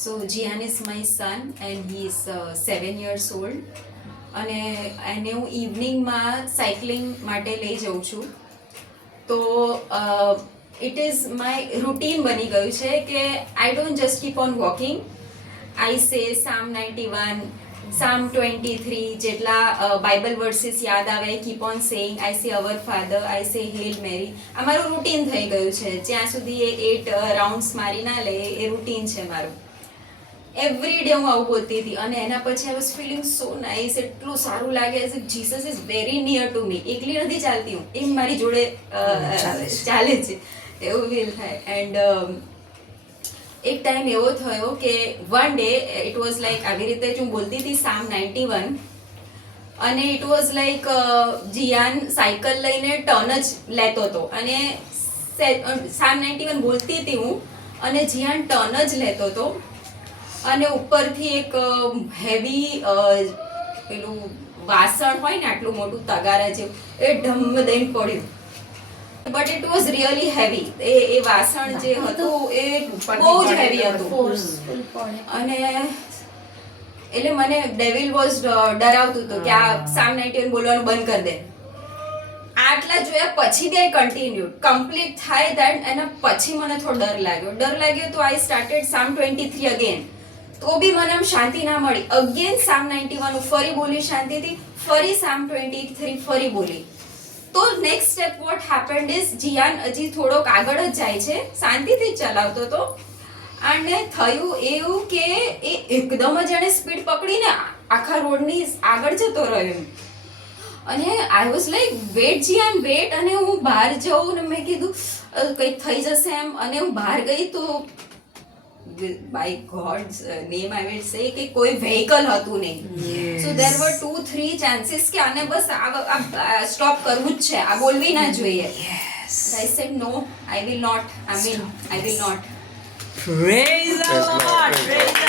So Jian is my son and he is 7 years old. અને એને હું ઇવનિંગમાં cycling માટે લઈ જાઉં છું. તો ઇટ ઇઝ માય રૂટીન બની ગયું છે કે I don't just keep on walking. I say some 91, સામ 23 જેટલા બાઇબલ વર્સિસ યાદ આવે, કીપ ઓન સેઇંગ. આઈ સે અવર ફાધર, આઈ સે હેલ મેરી. આ મારું રૂટીન થઈ ગયું છે. જ્યાં સુધી એ 8 રાઉન્ડ્સ મારી ના લે એ રૂટીન છે મારું. એવરી ડે હું આવું બોલતી હતી અને એના પછી I was feeling so nice. એટલું સારું લાગે છે. Jesus is very near to me. એકલી નથી ચાલતી હું, એ મારી જોડે ચાલે છે એવું ફીલ થાય. એન્ડ એક ટાઈમ એવો થયો કે one day it was like આવી રીતે જ હું બોલતી હતી સામ 91 અને ઇટ વોઝ લાઈક જીયાન સાયકલ લઈને ટર્ન જ લેતો હતો અને સામ 91 બોલતી હતી હું અને જીયાન ટર્ન જ લેતો હતો અને ઉપરથી એક હેવી પેલું વાસણ હોય ને આટલું મોટું તગારા જેવું એ ઢમ દઈને પડ્યું. But it was really heavy. એ વાસણ જે હતું એ બહુ જ હેવી હતું અને એટલે મને ડેવિલ વોઝ ડરાવતું હતું કે આ સામ 91 બોલવાનું બંધ કરી દે. આટલા જોયા પછી તે કન્ટિન્યુ કમ્પ્લીટ થાય દેટ એના પછી મને થોડો ડર લાગ્યો તો આઈ સ્ટાર્ટેડ સામ 23 અગેન. તો બી મને આમ શાંતિ ના મળી. અગેન સામ 91 ફરી બોલી શાંતિથી, ફરી સામ 23 ફરી બોલી. તો next step what happened is જીયાન હજી થોડોક આગળ જ જાય છે, શાંતિથી જ ચલાવતો હતો અને થયું એવું કે એ એકદમ જ એણે સ્પીડ પકડીને આખા રોડની આગળ જતો રહ્યો અને આઈ વોઝ લાઈક વેટ જીયાન વેટ. અને હું બહાર જાઉં ને મેં કીધું કંઈક થઈ જશે એમ અને હું બહાર ગઈ તો by God's name I will say કે કોઈ vehicle હતું નહીં. So there were 2-3 chances કે આને બસ સ્ટોપ કરવું જ છે, આ બોલવી ના જોઈએ. I said no, I will not. I will not. Praise the Lord.